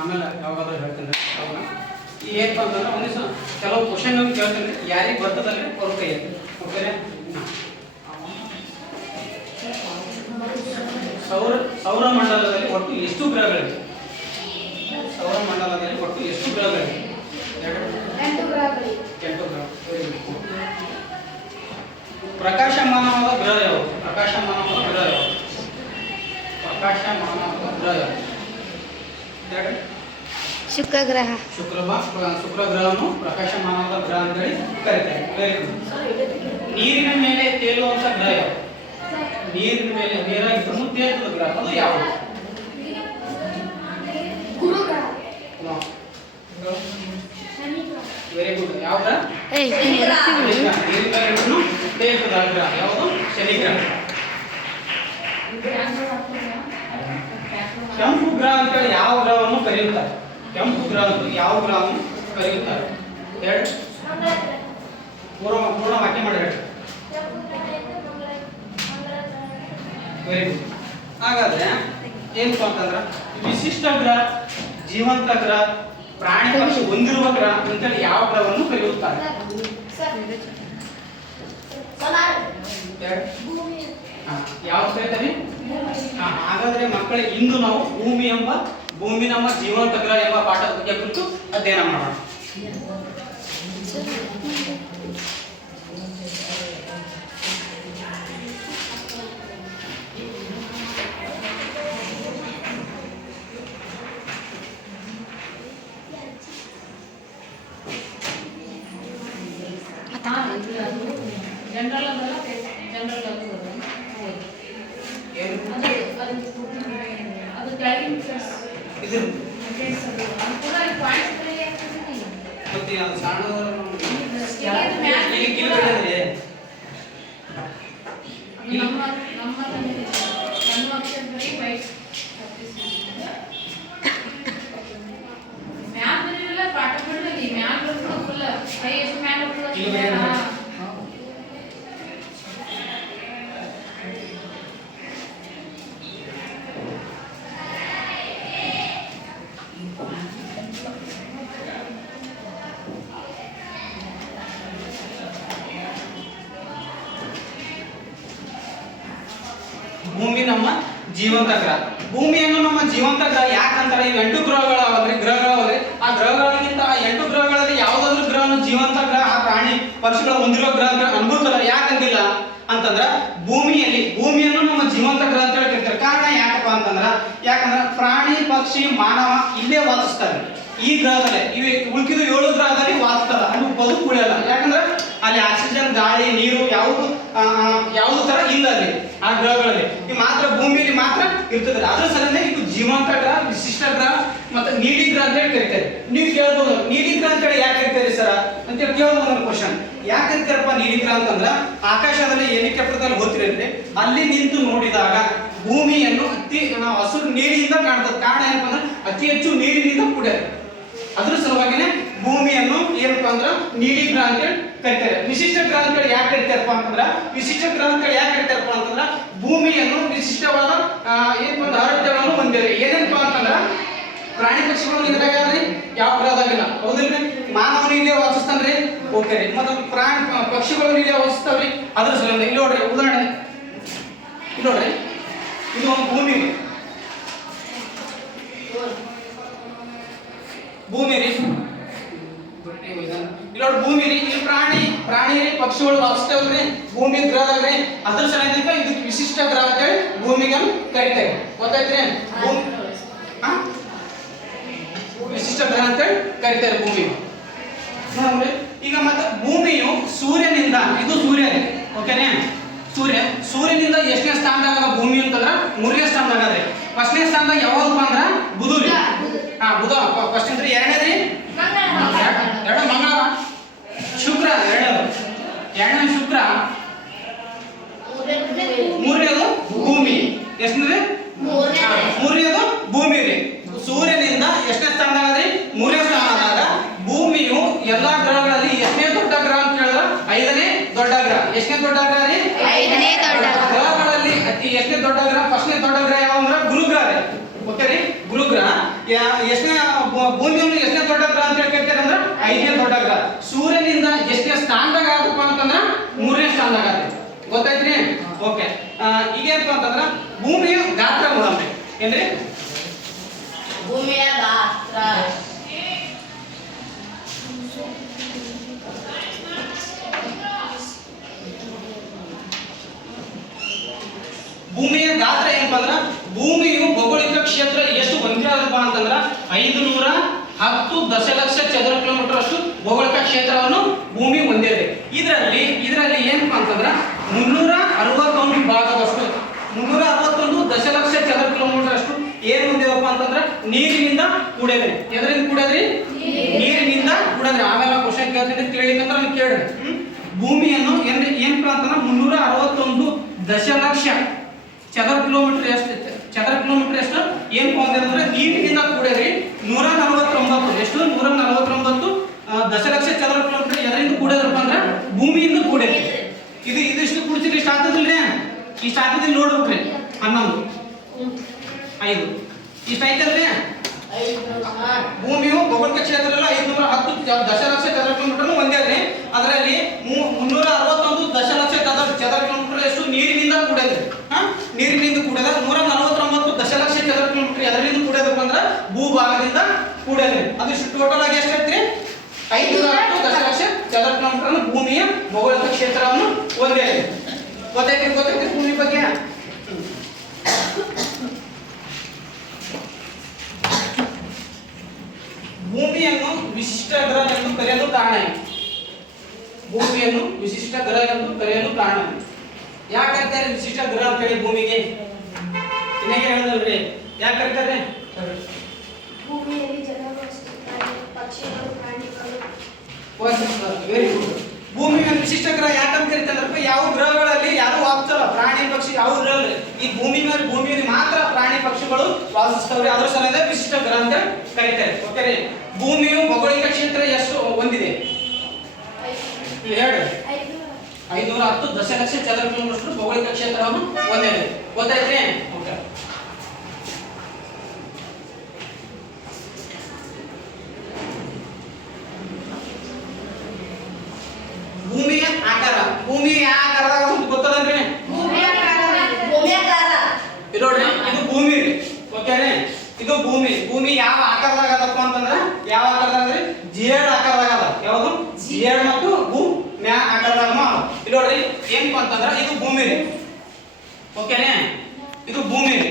ಆಮೇಲೆ ಯಾವಾಗಾದ್ರೂ ಹೇಳ್ತೀನಿ. ಈ ಏನಪ್ಪ ಅಂತಂದ್ರೆ ಒಂದು ದಿವಸ ಕೆಲವು ಕ್ವಶನ್ ಕೇಳ್ತೀನಿ. ಯಾರಿಗೆ ಬರ್ತದಲ್ಲಿ ಅವ್ರ ಕೈ ಓಕೆ ಸೌರ ಸೌರಮಂಡಲದಲ್ಲಿ ಒಟ್ಟು ಎಷ್ಟು ಗ್ರಹಗಳಿವೆ? ಸೌರಮಂಡಲದಲ್ಲಿ ಒಟ್ಟು ಎಷ್ಟು ಗ್ರಹಗಳಿವೆ? ಎಂಟು ಗ್ರಹ. ಪ್ರಕಾಶಮಾನವಾದ ಗ್ರಹ ಯಾವುದು? ಪ್ರಕಾಶಮಾನವಾದ ಗ್ರಹ ಯಾವುದು? ಪ್ರಕಾಶಮಾನವಾದ ಗ್ರಹ ಯಾವುದು? ಶುಕ್ರ ಗ್ರಹ ಶುಕ್ರ ಶುಕ್ರ ಗ್ರಹವನ್ನು ಪ್ರಕಾಶಮಾನವಾದ ಗ್ರಹ ಅಂತೇಳಿ ಕರೀತಾರೆ ವೆರಿ ಗುಡ್ ನೀರಿನ ಮೇಲೆ ತೇಲುವಂತ ಗ್ರಹ ಯಾವುದು? ನೀರಿನ ಮೇಲೆ ನೀರಾಗಿ ತೇಲುವ ಗ್ರಹ ಅದು ಯಾವುದು? ವೆರಿ ಗುಡ್ ಯಾವ ಗ್ರಹ. ನೀರಿನ ಮೇಲೆ ತೇಲುವ ಗ್ರಹ ಯಾವುದು? ಶನಿ ಗ್ರಹ ಕೆಂಪು ಗ್ರಹ ಅಂತೇಳಿ ಯಾವ ಗ್ರಹವನ್ನು ಕರೆಯುತ್ತಾರೆ? ಕೆಂಪು ಗ್ರಹ ಅಂತ ಯಾವ ಗ್ರಹವನ್ನು ಕರೆಯುತ್ತಾರೆ? ಹೇಳಿ. ಪೂರ್ವ ಪೂರ್ಣ ವಾಕ್ಯ ಮಾಡಿ ಹೇಳಿ. ವೆರಿ ಗುಡ್ ಹಾಗಾದ್ರೆ ಏನಪ್ಪ ಅಂತಂದ್ರ ವಿಶಿಷ್ಟ ಗ್ರಹ ಜೀವಂತ ಗ್ರಹ ಪ್ರಾಣಿ ಪಕ್ಷಿ ಹೊಂದಿರುವ ಗ್ರಹ ಅಂತೇಳಿ ಯಾವ ಗ್ರಹವನ್ನು ಕರೆಯುತ್ತಾರೆ? ಯಾವ ಕರೀತಾರೆ ಹಾ, ಹಾಗಾದ್ರೆ ಮಕ್ಕಳೇ ಇಂದು ನಾವು ಭೂಮಿ ಎಂಬ ಭೂಮಿ ನಮ್ಮ ಜೀವನ ತಗ್ರ ಎಂಬ ಪಾಠದ ಬಗ್ಗೆ ಕುರಿತು ಅಧ್ಯಯನ ಮಾಡೋಣ. ಜನರಲ್ ಜನರಲ್ ಅದು ಏನು ಅದು ಕೆಳಗಿನ ಪ್ಲಸ್ ಇದು ಪ್ಲೇಸ್ ಅದು ಅದು ಕೂಡ ಪಾಯಿಂಟ್ಸ್ ಮತ್ತೆ ಅದು ಸಣ್ಣದವ್ರನ್ನು ಇದು ಮ್ಯಾಲೆ ಇಲ್ಲಿ ಕಿವಿ ಕಡೆಯಲ್ಲಿ ಅದು ನಮ್ಮ ನಮ್ಮ ಸಣ್ಣ ಅಕ್ಷರ ಬರೀ ವೈಟ್ ಮ್ಯಾಲ್ ಬರೀರಲ್ಲ ಪಾಠ ಬಿಡಲಿ ಮ್ಯಾಲ್ ಬರ್ತದೆ ಫುಲ್ ಕೈ ಎಷ್ಟು ಮ್ಯಾಲ್ ಇಲ್ಲಿ ಬರ್ತದೆ ಬರೀರಲ್ಲ. ಭೂಮಿ ನಮ್ಮ ಜೀವಂತ ಗ್ರಹ ಭೂಮಿಯನ್ನು ನಮ್ಮ ಜೀವಂತ ಗ್ರಹ ಯಾಕಂತಾರೆ ಇವು ಎಂಟು ಗ್ರಹಗಳಾವಲ್ರಿ ಗ್ರಹಗಳಾವಲ್ರಿ ಆ ಗ್ರಹಗಳಿಗಿಂತ ಆ ಎಂಟು ಗ್ರಹಗಳಲ್ಲಿ ಯಾವುದಾದ್ರೂ ಗ್ರಹನು ಜೀವಂತ ಗ್ರಹ ಆ ಪ್ರಾಣಿ ಪಕ್ಷಿಗಳು ಹೊಂದಿರೋ ಗ್ರಹ ಅನ್ಬೋದಲ್ಲ ಯಾಕಂದಿಲ್ಲ ಅಂತಂದ್ರ ಭೂಮಿಯಲ್ಲಿ, ಭೂಮಿಯನ್ನು ನಮ್ಮ ಜೀವಂತ ಗ್ರಹ ಅಂತ ಹೇಳ್ತಿರ್ತಾರೆ. ಕಾರಣ ಯಾಕಪ್ಪ ಅಂತಂದ್ರ, ಯಾಕಂದ್ರ ಪ್ರಾಣಿ, ಪಕ್ಷಿ, ಮಾನವ ಇಲ್ಲೇ ವಾಸಿಸ್ತಾರೆ. ಈ ಗ್ರಹದಲ್ಲೇ, ಇವು ಉಳ್ಕಿದ ಏಳು ಗ್ರಹದಲ್ಲಿ ವಾಸಿಸ್ತಾರ. ಅಲ್ಲಿ ಬದುಕು ಉಳಿಯಲ್ಲ. ಯಾಕಂದ್ರೆ ಅಲ್ಲಿ ಆಕ್ಸಿಜನ್, ಗಾಳಿ, ನೀರು ಯಾವುದು ಯಾವುದು ತರ ಇಲ್ಲ ಅಲ್ಲಿ ಆ ಗ್ರಹಗಳಲ್ಲಿ. ಮಾತ್ರ ಭೂಮಿಯಲ್ಲಿ ಮಾತ್ರ ಇರ್ತದೆ ಅದ್ರ ಸಲನೆ ಇದು ಜೀವಂತ ಗ್ರಹ ವಿಶಿಷ್ಟ ಗ್ರಹ ಮತ್ತೆ ನೀಲಿ ಗ್ರಹ ಅಂತ ಹೇಳಿ ಕರಿತಾರೆ ನೀವು ಕೇಳ್ಬೋದು, ನೀಲಿ ಗ್ರಹ ಅಂತ ಹೇಳಿ ಯಾಕೆ ಕರಿತಾರೆ ಸರ? ಅಂತ ಹೇಳಿ ಕೇಳ್ಬೋದು ನನ್ನ ಕ್ವಶನ್ ಯಾಕೆ ಕರಿತಾರಪ್ಪ ನೀಲಿ ಗ್ರಹ ಅಂತಂದ್ರ, ಆಕಾಶದಲ್ಲಿ ಹೆಲಿಕಾಪ್ಟರ್ದಲ್ಲಿ ಅಂದ್ರೆ, ಅಲ್ಲಿ ನಿಂತು ನೋಡಿದಾಗ ಭೂಮಿಯನ್ನು ಅತಿ ನಾವು ಹಸಿರು ನೀರಿನಿಂದ ಕಾಣ್ತದೆ. ಕಾರಣ ಏನಪ್ಪ ಅಂದ್ರೆ ಅತಿ ಹೆಚ್ಚು ನೀರಿನಿಂದ ಕೂಡ್ಯಾರ ಅದ್ರ ಸಲುವಾಗಿನೇ ಭೂಮಿಯನ್ನು ಏನಪ್ಪ ಅಂದ್ರೆ ನೀಲಿ ಗ್ರಹ ಅಂತೇಳಿ ಕರಿತಾರೆ. ವಿಶಿಷ್ಟ ಗ್ರಹ ಅಂತೇಳಿ ಯಾಕೆ ಕರಿತಾರಪ್ಪ ಅಂತಂದ್ರೆ, ವಿಶಿಷ್ಟ ಗ್ರಹ ಯಾಕೆ ಕರಿತಾರಪ್ಪ ಅಂತಂದ್ರ, ಭೂಮಿಯನ್ನು ವಿಶಿಷ್ಟವಾದ ಏನಪ್ಪ ಅಂದ್ರೆ ಆರೋಗ್ಯಗಳನ್ನು ಹೊಂದಿದೆ. ಏನೇನಪ್ಪ ಅಂತಂದ್ರ, ಪ್ರಾಣಿ ಪಕ್ಷಿಗಳು ನಿಂತಾಗ್ರಿ ಯಾವ ಗ್ರಹದಾಗಿಲ್ಲ. ಹೌದಿಲ್ರಿ ಮಾನವನ ಇಲ್ಲೇ ವಾಸಿಸ್ತಾನ್ರಿ? ಓಕೆ ರೀ. ಮತ್ತು ಪ್ರಾಣಿ ಪಕ್ಷಿಗಳು ಇಲ್ಲೇ ವಾಸಿಸ್ತಾವ್ರಿ? ಅದ್ರ ಸಲುವಾಗಿ ಇಲ್ಲಿ ನೋಡ್ರಿ, ಉದಾಹರಣೆ. ನೋಡ್ರಿ. ಇದು ಒಂದು ಭೂಮಿ ರೀ ಭೂಮಿ ರೀ. ಇಲ್ಲ ಭೂಮಿ ರೀ ಪ್ರಾಣಿ ಪ್ರಾಣಿ ರೀ, ಪಕ್ಷಿಗಳು ವಾಸಿಸ್ತಾವಲ್ರಿ ಭೂಮಿ ಗ್ರಹದಾಗ್ರಿ ಅದ್ರ ಸಲುವಾಗಿ ಇದು ವಿಶಿಷ್ಟ ಗ್ರಹ ಅಂತೇಳಿ ಭೂಮಿಗೆ ಕರಿತೇವೆ ಗೊತ್ತಾಯ್ತ್ರಿ? ಭೂಮಿ? ವಿಶಿಷ್ಟ ಗ್ರಹ ಅಂತೇಳಿ ಕರಿತಾರೆ ಭೂಮಿ. ಈಗ ಮತ್ತೆ ಭೂಮಿಯು ಸೂರ್ಯನಿಂದ, ಇದು ಸೂರ್ಯ ರೀ ಓಕೆನೇ ಸೂರ್ಯ, ಸೂರ್ಯನಿಂದ ಎಷ್ಟನೇ ಸ್ಥಾನದಾಗ ಭೂಮಿ ಅಂತಂದ್ರ ಮೂರನೇ ಸ್ಥಾನದಾಗ ಅದ್ರಿ ಫಸ್ಟ್ನೇ ಸ್ಥಾನದಾಗ ಯಾವಾಗಪ್ಪ ಅಂದ್ರ ಬುಧ ರೀ. ಹಾ ಬುಧ ಫಸ್ಟ್ ಅಂದ್ರೆ ಎರಡನೇದ್ರಿ? ಎರಡು ಮಂಗಳ ಶುಕ್ರ ಎರಡು ಎರಡನೇ ಶುಕ್ರ. ಮೂರನೇದು ಭೂಮಿ ಎಷ್ಟನೇ ಮೂರನೇದು ಭೂಮಿ ರೀ ಸೂರ್ಯನಿಂದ ಎಷ್ಟನೇ ಸ್ಥಾನದಾಗ ರೀ ಮೂರನೇ ಸ್ಥಾನದಾಗ ಭೂಮಿಯು ಎಲ್ಲಾ ಗ್ರಹಗಳಲ್ಲಿ ಎಷ್ಟನೇ ದೊಡ್ಡ ಗ್ರಹ ಅಂತ ಹೇಳಿದ್ರ ಐದನೇ ದೊಡ್ಡ ಗ್ರಹ ಎಷ್ಟನೇ ದೊಡ್ಡ ಗ್ರಹ ರೀ ಐದನೇ ದೊಡ್ಡ ಗ್ರಹ. ಗ್ರಹಗಳಲ್ಲಿ ಅತಿ ಎಷ್ಟನೇ ದೊಡ್ಡ ಗ್ರಹ ಫಸ್ಟ್ನೇ ದೊಡ್ಡ ಗ್ರಹ ಯಾವ ಅಂದ್ರೆ ಗುರು ಗ್ರಹ ರೀ ಓಕೆ ರೀ ಗುರು ಗ್ರಹ ಯಾ- ಎಷ್ಟನೇ ಭೂ- ಭೂಮಿಯನ್ನು ಎಷ್ಟನೇ ದೊಡ್ಡ ಗ್ರಹ ಅಂತ ಹೇಳಿ ಕೇಳ್ತಾರೆ ಅಂದ್ರೆ ಐದನೇ ದೊಡ್ಡ ಗ್ರಹ ಸೂರ್ಯನಿಂದ ಎಷ್ಟನೇ ಸ್ಥಾನದಾಗ ಆಗಪ್ಪ ಅಂತಂದ್ರ ಮೂರನೇ ಸ್ಥಾನದಾಗ ಆಗತ್ತೆ ಗೊತ್ತಾಯ್ತ್ರಿ ಓಕೆ ಈಗೇನಪ್ಪ ಅಂತಂದ್ರ ಭೂಮಿಯ ಗಾತ್ರ ನೋಡಮ್ರಿ ಏನ್ರಿ ಭೂಮಿಯ ಗಾತ್ರ ಭೂಮಿಯ ಗಾತ್ರ ಏನಪ್ಪ ಅಂದ್ರ ಭೂಮಿಯು ಭೌಗೋಳಿಕ ಕ್ಷೇತ್ರ ಎಷ್ಟು ಹೊಂದಿರೋದಪ್ಪ ಅಂತಂದ್ರ ಐದು ನೂರ ಹತ್ತು ದಶಲಕ್ಷ ಚದರ ಕಿಲೋಮೀಟರ್ ಅಷ್ಟು ಭೌಗೋಳಿಕ ಕ್ಷೇತ್ರವನ್ನು ಭೂಮಿ ಹೊಂದಿದೆ ಇದರಲ್ಲಿ ಇದರಲ್ಲಿ ಏನಪ್ಪಾ ಅಂತಂದ್ರ ಮುನ್ನೂರ ಅರವತ್ತೊಂದು ಭಾಗದಷ್ಟು ಮುನ್ನೂರ ಅರವತ್ತೊಂದು ದಶಲಕ್ಷ ಚದರ ಕಿಲೋಮೀಟರ್ ಅಷ್ಟು ಏನ್ ಹೊಂದಿದಪ್ಪ ಅಂತಂದ್ರ ನೀರಿನಿಂದ ಕೂಡಿದೆ ಎದರಿಂದ ಕೂಡದ್ರಿ? ನೀರಿನಿಂದ ಕೂಡದ್ರಿ. ಆಮೇಲೆ ಕ್ವಶನ್ ಕೇಳ್ತೀನಿ ಕೇಳಿಕಂದ್ರೆ ನಾನು ಕೇಳ್ರಿ? ಭೂಮಿಯನ್ನು ಏನ್ರಿ ಏನಪ್ಪ ಪ್ರಾಂತ ಮುನ್ನೂರ ಅರವತ್ತೊಂದು ದಶಲಕ್ಷ ಚದರ ಕಿಲೋಮೀಟರ್ ಎಷ್ಟು ಚದರ ಕಿಲೋಮೀಟರ್ ಎಷ್ಟು? ಏನ್ ಅಂದ್ರೆ ನೀರಿನಿಂದ ಕೂಡಿದ್ರಿ ನೂರ ನಲವತ್ತೊಂಬತ್ತು. ಎಷ್ಟು? ನೂರ ನಲವತ್ತೊಂಬತ್ತು ದಶಲಕ್ಷ ಚದರ ಕಿಲೋಮೀಟರ್ ಎದರಿಂದ ಕೂಡದ್ರಪ್ಪ ಅಂದ್ರೆ ಭೂಮಿಯಿಂದ ಕೂಡಿದೆ ಇದು ಇದಿಷ್ಟು ಕುಡಿಸಿದ್ರೆ ಇಷ್ಟ ಆಗ್ತದಿಲ್ರಿ? ಇಷ್ಟ ಆಗ್ತದಿಲ್ಲ ನೋಡ್ಬೇಕ್ರಿ. ಹನ್ನೊಂದು. ಐದು. ಇಷ್ಟ ಭೂಮಿಯು ಭೌಗೋಳಿಕ ಕ್ಷೇತ್ರದಲ್ಲಿ ಐದುನೂರ ಹತ್ತು ದಶಲಕ್ಷ ಚದರ ಕಿಲೋಮೀಟರ್ ರೀ ಅದರಲ್ಲಿ ಮುನ್ನೂರ ಅರವತ್ತೊಂದು ದಶಲಕ್ಷ ಚದರ ಚದರ ಕಿಲೋಮೀಟರ್ ಎಷ್ಟು ನೀರಿನಿಂದ ಕೂಡಿದೆ. ನೀರಿನಿಂದ ಕೂಡಿದ. ನೂರ ನಲವತ್ತೊಂಬತ್ತು ದಶಲಕ್ಷ ಚದರ ಕಿಲೋಮೀಟರ್ ಎದರಿಂದ ಕೂಡಿದಪ್ಪ ಅಂದ್ರೆ ಭೂಭಾಗದಿಂದ ಕೂಡಿದೆ. ಅದು ಟೋಟಲ್ ಆಗಿ ಎಷ್ಟೈತ್ರಿ ಐದುನೂರ ಹತ್ತು ದಶಲಕ್ಷ ಚದರ ಕಿಲೋಮೀಟರ್ ಭೂಮಿಯ ಭೌಗೋಳಿಕ ಕ್ಷೇತ್ರವನ್ನು ಒಂದೇ ಗೊತ್ತೈತ್ರಿ ಗೊತ್ತೈತ್ರಿ ಭೂಮಿ ಬಗ್ಗೆ ಹ್ಮ್. ಭೂಮಿಯನ್ನು ವಿಶಿಷ್ಟ ಗ್ರಹ ಎಂದು ಕರೆಯಲು ಕಾರಣ ಏನು? ಭೂಮಿಯನ್ನು ವಿಶಿಷ್ಟ ಗ್ರಹ ಎಂದು ಕರೆಯಲು ಕಾರಣ ಯಾಕಂತಾರೆ ವಿಶಿಷ್ಟ ಗ್ರಹ ಅಂತ ಹೇಳಿ ಭೂಮಿಗೆ? ನಿನಗೆ ಹೇಳಿದಲ್ರಿ ಯಾಕೆ ಕರೀತಾರೆ? ಭೂಮಿಯಲ್ಲಿ ಜನರು ಪಕ್ಷಿಗಳು ಪ್ರಾಣಿಗಳು. ವೆರಿ ಗುಡ್ ಭೂಮಿಯನ್ನು ವಿಶಿಷ್ಟ ಗ್ರಹ ಯಾಕಂತ ಕರಿತಾರಪ್ಪ ಯಾವ ಗ್ರಹಗಳಲ್ಲಿ ಯಾರು ವಾಸಿಸಲ್ಲ? ಪ್ರಾಣಿ ಪಕ್ಷಿ ಯಾವ ಗ್ರಹ ಇಲ್ಲ. ಈ ಭೂಮಿ ಮೇಲೆ ಭೂಮಿಯಲ್ಲಿ ಮಾತ್ರ ಪ್ರಾಣಿ ಪಕ್ಷಿಗಳು ವಾಸಿಸ್ತವ್ರಿ. ಅದ್ರ ಸಲದ ವಿಶಿಷ್ಟ ಗ್ರಹ ಅಂತ ಕರೀತಾರೆ. ಓಕೆ ರೀ. ಭೂಮಿಯು ಭೌಗೋಳಿಕ ಕ್ಷೇತ್ರ ಎಷ್ಟು ಹೊಂದಿದೆ? ಹೇಳಿ. ಐದು ಐನೂರ ಹತ್ತು ದಶಲಕ್ಷ ಚದರ ಕಿಲೋಮೀಟರ್ ಭೌಗೋಳಿಕ ಕ್ಷೇತ್ರವನ್ನು ಹೊಂದಿದೆ. ಗೊತ್ತಾಯ್ತ್ರಿ? ಓಕೆ ಭೂಮಿಯ ಆಕಾರ ಭೂಮಿ ಯಾವ ಆಕಾರದಾಗ ಅಂತ ಗೊತ್ತದನ್ರಿ ಭೂಮಿಯ ಭೂಮಿಯ ಗಾತ್ರ ಇದು ನೋಡ್ರಿ ಇದು ಭೂಮಿ ರೀ ಓಕೆ ರೀ ಇದು ಭೂಮಿ ಭೂಮಿ ಯಾವ ಆಕಾರದಾಗ ಅದಪ್ಪ ಅಂತಂದ್ರ ಯಾವ ಆಕಾರದಾಗ ರೀ ಜಿಯಡ್ ಆಕಾರದಾಗ ಅದ ಯಾವುದು ಜಿಯಡ್ ಮತ್ತು ಭೂ ಮ್ಯಾ ಆಕಾರದಾಗ ಅದ ಇಲ್ಲಿ ನೋಡ್ರಿ ಅಂತಂದ್ರ ಇದು ಭೂಮಿ ರೀ. ಓಕೆ ರೀ ಇದು ಭೂಮಿ ರೀ.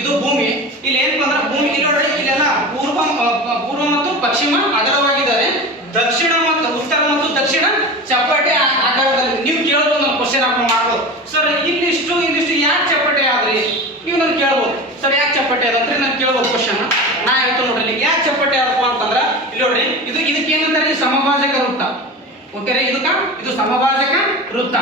ಇದು ಭೂಮಿ. ಇಲ್ಲಿ ಏನಪ್ಪ ಅಂದ್ರೆ ಭೂಮಿ ಇಲ್ಲಿ ನೋಡ್ರಿ, ಇಲ್ಲೆಲ್ಲ ಪೂರ್ವ ಪೂರ್ವ ಮತ್ತು ಪಶ್ಚಿಮ ಅಗರವಾಗಿದ್ದಾರೆ ದಕ್ಷಿಣ ಮತ್ತು ಉತ್ತರ ಮತ್ತು ದಕ್ಷಿಣ ಚಪ್ಪಟೆ ಆಕಾರದಲ್ಲಿ ನೀವು ಕೇಳ್ಬೋದು ನಾವು ಕ್ವಶನ್ ಅಪ್ಪ ಮಾಡ್ಬೋದು. ಸರ್ ಇಲ್ಲಿಷ್ಟು ಇಲ್ಲಿಷ್ಟು ಯಾಕೆ ಚಪ್ಪಟೆ ಆದ್ರಿ? ನೀವು ನನ್ಗೆ ಕೇಳ್ಬೋದು. ಸರ್ ಯಾಕೆ ಚಪ್ಪಟೆ ಅದಂದ್ರೆ ನಾನು ಕೇಳ್ಬೋದು ಕ್ವಶನ್ ನಾ ಹೇಳ್ತೀನಿ ನೋಡ್ರಿ ಇಲ್ಲಿ ಯಾಕೆ ಚಪ್ಪಟೆ ಆದಪ್ಪ ಅಂತಂದ್ರೆ, ಇಲ್ಲಿ ನೋಡ್ರಿ ಇದು ಇದಕ್ಕೆ ಏನಂತಾರೆ ಸಮಭಾಜಕ ವೃತ್ತ ಓಕೆ ಇದು ಸಮಭಾಜಕ ವೃತ್ತ.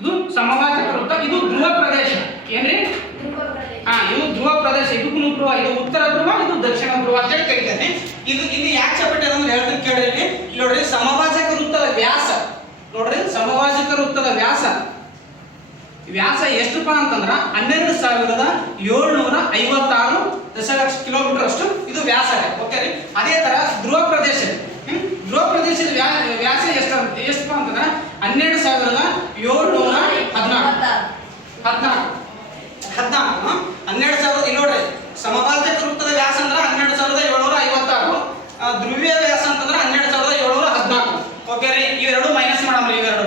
ಇದು ಸಮಭಾಜಕ ವೃತ್ತ, ಇದು ಧ್ರುವ ಪ್ರದೇಶ. ಏನ್ರಿ? ಹಾ, ಇದು ಧ್ರುವ ಪ್ರದೇಶ. ಇದಕ್ಕೂ ಧ್ರುವ, ಇದು ಉತ್ತರ ಧ್ರುವ, ಇದು ದಕ್ಷಿಣ ಧ್ರುವ ಅಂತ ಹೇಳಿ ಕರಿತೇನೆ ಇದು ಇಲ್ಲಿ ಯಾಕೆ ಚಪಟ್ಟೆ ಅಂದ್ರೆ ಹೇಳ್ತೀನಿ ಇಲ್ಲಿ ನೋಡ್ರಿ, ಸಮಭಾಜಕ ವೃತ್ತದ ವ್ಯಾಸ. ನೋಡ್ರಿ, ಸಮಭಾಜಕ ವೃತ್ತದ ವ್ಯಾಸ. ವ್ಯಾಸ ಎಷ್ಟಪ್ಪ ಅಂತಂದ್ರ ಹನ್ನೆರಡು ಸಾವಿರದ ಏಳ್ನೂರ ಐವತ್ತಾರು ದಶಲಕ್ಷ ಕಿಲೋಮೀಟರ್ ಅಷ್ಟು ಇದು ವ್ಯಾಸ ಓಕೆ ರೀ? ಅದೇ ತರ ಧ್ರುವ ಪ್ರದೇಶ? ಧ್ರುವ ಪ್ರದೇಶದ ವ್ಯಾ, ವ್ಯಾಸ ಎಷ್ಟು ಎಷ್ಟಪ್ಪ ಅಂತಂದ್ರ ಹನ್ನೆರಡು ಸಾವಿರದ ಏಳ್ನೂರ ಹದಿನಾಲ್ಕು ಹದಿನಾಲ್ಕು ಹದಿನಾಲ್ಕು? ಹನ್ನೆರಡು ಸಾವಿರದ, ಇಲ್ಲಿ ನೋಡ್ರಿ ಸಮಭಾಜಕ ವ್ಯಾಸ ಅಂದ್ರೆ ಹನ್ನೆರಡು ಸಾವಿರದ ಏಳ್ನೂರ ಐವತ್ತಾರು. ಧ್ರುವೀಯ ವ್ಯಾಸ ಅಂತಂದ್ರೆ ಹನ್ನೆರಡು ಸಾವಿರದ ಏಳ್ನೂರ ಹದಿನಾಲ್ಕು. ಓಕೆ ರೀ? ಇವೆರಡು ಮೈನಸ್ ಮಾಡಮ್ರಿ ಇವೆರಡು.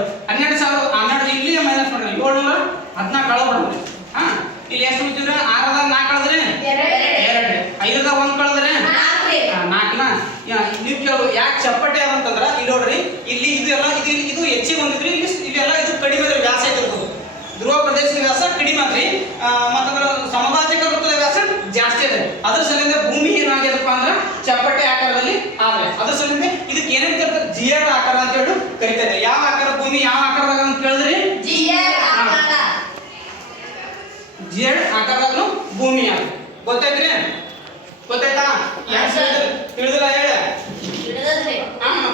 ಕಳಬಿಡ್ರಿ ಹಾ ಇಲ್ಲಿ ಎಷ್ಟು ಉಳಿತಿವ್ರಿ ಆರದಾಗ ನಾಲ್ಕು ಕಳೆದ್ರಿ? ಎರಡು. ಐದರದಾಗ ಒಂದು ಕಳೆದ್ರಿ? ನಾಲ್ಕನ ನೀವು ಕೇಳು ಯಾಕೆ ಚಪ್ಪಟೆ ಅದಂತಂದ್ರ ಇಲ್ಲಿ ನೋಡ್ರಿ ಇಲ್ಲಿ ಇದು ಎಲ್ಲ ಇದು ಇದು ಹೆಚ್ಚಿಗೆ ಬಂದಿದ್ರಿ ಇಲ್ಲಿ ಇಲ್ಲೆಲ್ಲ ಇದು ಕಡಿಮೆ ಅದ್ರ ವ್ಯಾಸ ಇದ್ದಿರ್ಬೋದು ಧ್ರುವ ಪ್ರದೇಶದ ವ್ಯಾಸ ಕಡಿಮೆ ಅದ್ರಿ ಮತ್ತಂದ್ರ ಸಮಭಾಜಕ ವೃತ್ತದ ವ್ಯಾಸ ಜಾಸ್ತಿ ಅದ ಅದ್ರ ಸಲಿಂದ ಭೂಮಿ ಏನಾಗ್ಯದಪ್ಪ ಅಂದ್ರ ಚಪ್ಪಟೆ ಆಕಾರದಲ್ಲಿ ಆದ್ರೆ ಅದ್ರ ಸಲಿಂದ ಇದಕ್ಕೆ ಏನಂತ ಜಿಯರ್ ಆಕಾರ ಅಂತ ಹೇಳಿ ಕರಿತಾರೆ. ಭೂಮಿ ಅದು. ಗೊತ್ತೈತ್ರಿ ಗೊತ್ತಾಯ್ತಾ? ತಿಳಿದಿಲ್ಲ? ಹೇಳ.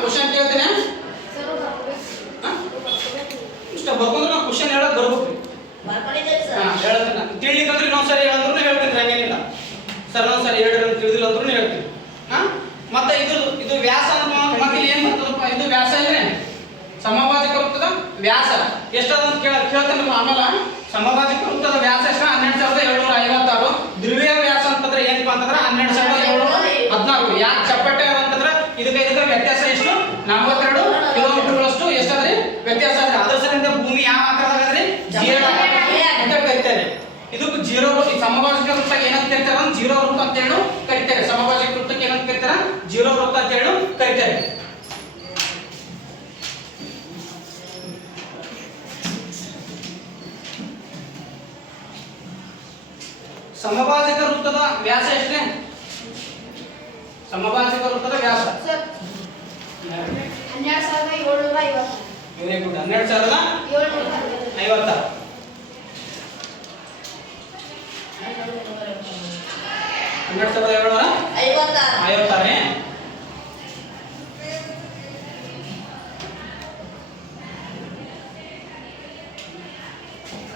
ಕ್ವಶನ್ ಕೇಳ್ತೀನಿ. ಸರ್ ಇಷ್ಟ ಬರ್ಕೊಂಡ್ರೆ ನಾವು ಕ್ವಶನ್ ಹೇಳಕ್ ಬರ್ಬೇಕು ಹಾ ಹೇಳ್ತೇನೆ ನಾವು ಇನ್ನೊಂದ್ಸರಿ ಹೇಳಂದ್ರು ಹೇಳ್ತೀನಿ ಹಂಗೇನಿಲ್ಲ. ಸರ್ ನಾವು ಸರಿ ಅಂತ ತಿಳಿದಿಲ್ಲ ಅಂದ್ರೂ ಹೇಳ್ತೀನಿ. ಹಾ? ಮತ್ತೆ ಇದು ಇದು ವ್ಯಾಸ ಮತ್ತೆ ಇಲ್ಲಿ ಏನ್ ಬರ್ತದಪ್ಪ? ಇದು ವ್ಯಾಸ ಇದ್ರೆ ಸಮಭಾಜಕ ವೃತ್ತದ ವ್ಯಾಸ. ಎಷ್ಟದ ಅಂತ ಕೇಳ ಕೇಳ್ತೇನೆ ಆಮೇಲೆ. ಸಮಭಾಜಕ ವೃತ್ತದ ವ್ಯಾಸ ಎಷ್ಟ ಹನ್ನೆರಡು ಸಾವಿರದ ಏಳ್ನೂರ ಐವತ್ತಾರು ಧ್ರುವೀಯ ವ್ಯಾಸ ಅಂತಂದ್ರೆ ಏನಪ್ಪಾ ಅಂತಂದ್ರೆ ಹನ್ನೆರಡು ಸಾವಿರದ ಏಳ್ನೂರ ಹದಿನಾರು ಯಾಕೆ ಚಪ್ಪಟೆ ಅದ ಅಂತಂದ್ರೆ ಇದಕ್ಕೆ ಇದಕ್ಕೆ ವ್ಯತ್ಯಾಸ ಎಷ್ಟು ನಲವತ್ತೆರಡು ಕಿಲೋಮೀಟರ್ಗಳಷ್ಟು ಎಷ್ಟಾದ್ರಿ ವ್ಯತ್ಯಾಸ ಅದ ಅದ್ರ ಸಲಿಂದ ಭೂಮಿ ಯಾವ ಆಕಾರದಾಗ ಅದ್ರಿ ಜೀರೋ ಅಂತ ಕರಿತಾರೆ ಇದಕ್ಕೆ ಜೀರೋ ಸಮಭಾಜಕ ವೃತ್ತ ಏನಂತ ಕರಿತಾರ ಜೀರೋ ವೃತ್ತ ಅಂತ ಹೇಳಿ ಕರಿತಾರೆ ಸಮಭಾಜಕ ವೃತ್ತಕ್ಕೆ ಏನಂತ ಕರಿತಾರ ಜೀರೋ ವೃತ್ತ ಅಂತ ಹೇಳಿ ಕರಿತಾರೆ ಸಮಭಾಜಕ ವೃತ್ತದ ವ್ಯಾಸ ಎಷ್ಟೇ? ಸಮಭಾಜಕ ವೃತ್ತದ ವ್ಯಾಸ. ಹನ್ನೆರಡು ಸಾವಿರದ ಏಳ್ನೂರ ಐವತ್ತು. ವೆರಿ ಗುಡ್ ಹನ್ನೆರಡು ಸಾವಿರದ ಐವತ್ತು. ಹನ್ನೆರಡು ಸಾವಿರದ ಏಳ್ನೂರ ಐವತ್ತಾರೇ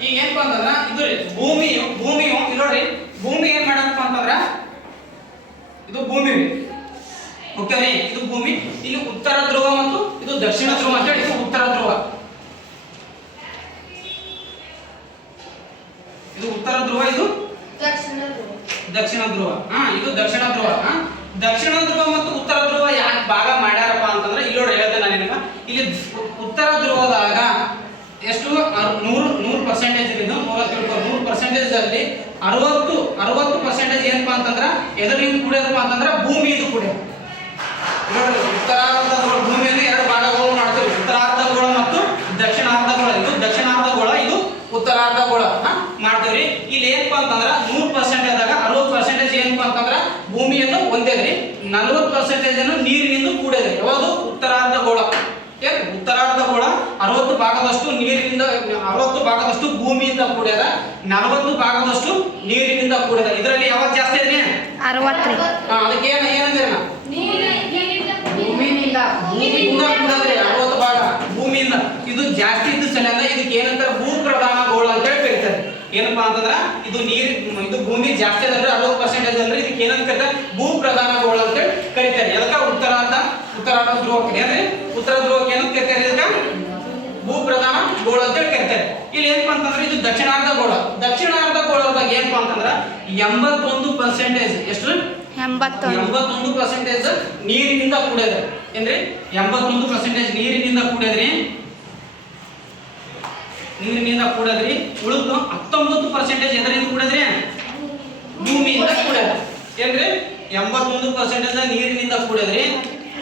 ಈಗ ಏನಪ್ಪ ಅಂತಂದ್ರ ಇದು ರೀ ಭೂಮಿಯು ಭೂಮಿಯು ಇಲ್ಲಿ ನೋಡ್ರಿ. ಅಂತಂದ್ರ ಇದು ಭೂಮಿ. ರೀ ಓಕೆ ರೀ ಇದು ಭೂಮಿ ಇಲ್ಲಿ ಉತ್ತರ ಧ್ರುವ ಮತ್ತು ಇದು ದಕ್ಷಿಣ ಧ್ರುವ ಅಂತ ಹೇಳಿ ಇದು ಉತ್ತರ ಧ್ರುವ. ಇದು ಉತ್ತರ ಧ್ರುವ ಇದು ದಕ್ಷಿಣ ದಕ್ಷಿಣ ಧ್ರುವ. ಹಾ ಇದು ದಕ್ಷಿಣ ಧ್ರುವ. ಹಾ ದಕ್ಷಿಣ ಧ್ರುವ ಮತ್ತು ಉತ್ತರ ಧ್ರುವ ಯಾಕೆ ಭಾಗ ಮಾಡ್ಯಾರಪ್ಪ ಅಂತಂದ್ರೆ ಇಲ್ಲಿ ನೋಡಿ ಹೇಳ್ತೇನೆ ನಾನು ನಿಮಗೆ ಇಲ್ಲಿ ಉತ್ತರ ಧ್ರುವದಾಗ ಎಷ್ಟು ಅರ್- ನೂರು ನೂರು ಪರ್ಸೆಂಟೇಜ್ ಇದು ಮೂವತ್ತೇಳು ನೂರು ಪರ್ಸೆಂಟೇಜ್ ಅಲ್ಲಿ ಅರವತ್ತು ಅರವತ್ತು ಪರ್ಸೆಂಟೇಜ್ ಏನಪ್ಪಾ ಅಂತಂದ್ರ ಎದರಿಂದ ಕೂಡ್ಯದಪ್ಪ ಅಂತಂದ್ರ ಭೂಮಿ ಇದು ಕೂಡ. ನೋಡ್ರಿ ಉತ್ತರಾರ್ಧ ಗೋಳ ಭೂಮಿಯಲ್ಲಿ ಎರಡು ಭಾಗಗಳು ಮಾಡ್ತೀವಿ ಉತ್ತರಾರ್ಧಗೋಳ ಮತ್ತು ದಕ್ಷಿಣಾರ್ಧಗೋಳ. ಇದು ದಕ್ಷಿಣಾರ್ಧಗೋಳ, ಇದು ಉತ್ತರಾರ್ಧಗೋಳ ಮಾಡ್ತೀವ್ರಿ. ಇಲ್ಲಿ ಏನಪ್ಪಾ ಅಂತಂದ್ರ ನೂರು ಪರ್ಸೆಂಟೇಜ್ ಆದಾಗ ಅರವತ್ತು ಪರ್ಸೆಂಟೇಜ್ ಏನಪ್ಪಾ ಅಂತಂದ್ರ ಭೂಮಿಯನ್ನು ಹೊಂದಿದ್ರಿ ನಲವತ್ತು ಪರ್ಸೆಂಟೇಜ್ ಅನ್ನು ನೀರಿನಿಂದ ಕೂಡಿದೆ ಯಾವುದು? ಉತ್ತರಾರ್ಧಗೋಳ. ಏನು? ಉತ್ತರಾರ್ಧಗೋಳ. ಅರವತ್ತು ಭಾಗದಷ್ಟು ನೀರಿನಿಂದ ಅರವತ್ತು ಭಾಗದಷ್ಟು ಭೂಮಿಯಿಂದ ಕೂಡ್ಯದ ನಲವತ್ತು ಭಾಗದಷ್ಟು ನೀರಿನಿಂದ ಕೂಡ್ಯದ ಇದರಲ್ಲಿ ಯಾವಾಗ ಜಾಸ್ತಿ ಇದೆ ಅದಕ್ಕೆ ಏನು ಏನಂದ್ರೆ ನಾ ಭೂಮಿನಿಂದ ಭೂಮಿಯಿಂದ ಕೂಡದ್ರಿ ಅರವತ್ತು ಭಾಗ. ಭೂಮಿಯಿಂದ. ಇದು ಜಾಸ್ತಿ ಇದ್ದ ಸಲಿಂದ ಇದಕ್ಕೆ ಏನಂತಾರೆ? ಭೂ ಪ್ರಧಾನ ಗೋಳ ಅಂತ ಹೇಳಿ ಕರೀತಾರೆ. ಏನಪ್ಪಾ ಅಂತಂದ್ರ ಇದು ನೀರ್ ಇದು ಭೂಮಿ ಜಾಸ್ತಿ ಅದ್ರೆ ಅರವತ್ತು ಪರ್ಸೆಂಟೇಜ್ ಅಂದ್ರೆ ಇದಕ್ಕೆ ಏನಂತ ಕರೀತಾರೆ? ಭೂ ಪ್ರಧಾನ ಗೋಳ ಅಂತ ಹೇಳಿ ಕರೀತಾರೆ. ಎದಕ್ಕ ಅಂತ ಉತ್ತರ ಧ್ರುವಕ್ಕೆ. ಉತ್ತರ ಧ್ರುವಕ್ಕೆ ಏನಂತ ಕರೀತಾರೆ ಇದಕ್ಕ? ಭೂ ಪ್ರಧಾನ ಗೋಳ ಅಂತ ಹೇಳಿ ಕರೀತಾರೆ ಇಲ್ಲಿ ಏನಪ್ಪಾ ಅಂತಂದ್ರೆ ಇದು ದಕ್ಷಿಣಾರ್ಧ ಗೋಳ. ದಕ್ಷಿಣಾರ್ಧ ಗೋಳದಾಗ ಏನಪ್ಪಾ ಅಂತಂದ್ರ ಎಂಬತ್ತೊಂದು ಪರ್ಸೆಂಟೇಜ್ ಎಷ್ಟು ಎಂಬತ್ತೊಂದು. ಪರ್ಸೆಂಟೇಜ್ ನೀರಿನಿಂದ ಕೂಡಿದ್ರೆ ಏನ್ರಿ? ಎಂಬತ್ತೊಂದು ಪರ್ಸೆಂಟೇಜ್ ನೀರಿನಿಂದ ಕೂಡಿದ್ರಿ. ನೀರಿನಿಂದ ಕೂಡದ್ರಿ. ಉಳಿದು ಹತ್ತೊಂಬತ್ತು ಪರ್ಸೆಂಟೇಜ್ ಎದರಿಂದ ಕೂಡದ್ರಿ? ಭೂಮಿಯಿಂದ ಕೂಡದ. ಏನ್ರಿ? ಎಂಬತ್ತೊಂದು ಪರ್ಸೆಂಟೇಜ್ ನೀರಿನಿಂದ ಕೂಡದ್ರಿ.